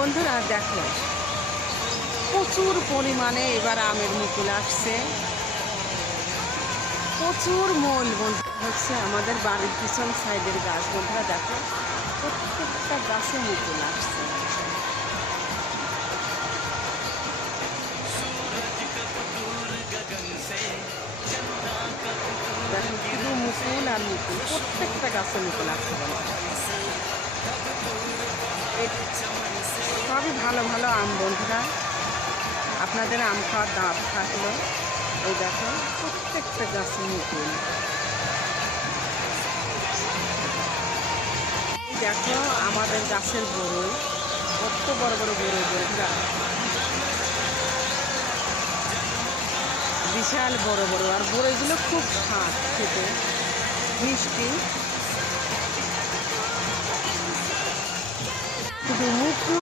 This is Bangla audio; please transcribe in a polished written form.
বন্ধুরা দেখো, প্রচুর পরিমাণে এবার আমের মুকুল আসছে, প্রচুর মূল বন্ধুরা হচ্ছে আমাদের বাড়ির পিছন সাইডের গাছ। বন্ধুরা দেখো, প্রত্যেকটা গাছে মুকুল আসছে। দেখো শুধু মুকুল আর মুকুল, প্রত্যেকটা গাছে মুকুল আসছে। সবই ভালো ভালো আম বন্ধুরা, আপনাদের আম খাওয়ার দাঁত থাকলো। এই দেখো প্রত্যেকটা গাছে মুকুল। দেখো আমাদের গাছের বড়ই, কত বড় বড় বড়ই বন্ধুরা, বিশাল বড় বড়। আর বড়ইগুলো খুব স্বাদ খেতে, মিষ্টি। শুধু মুকুল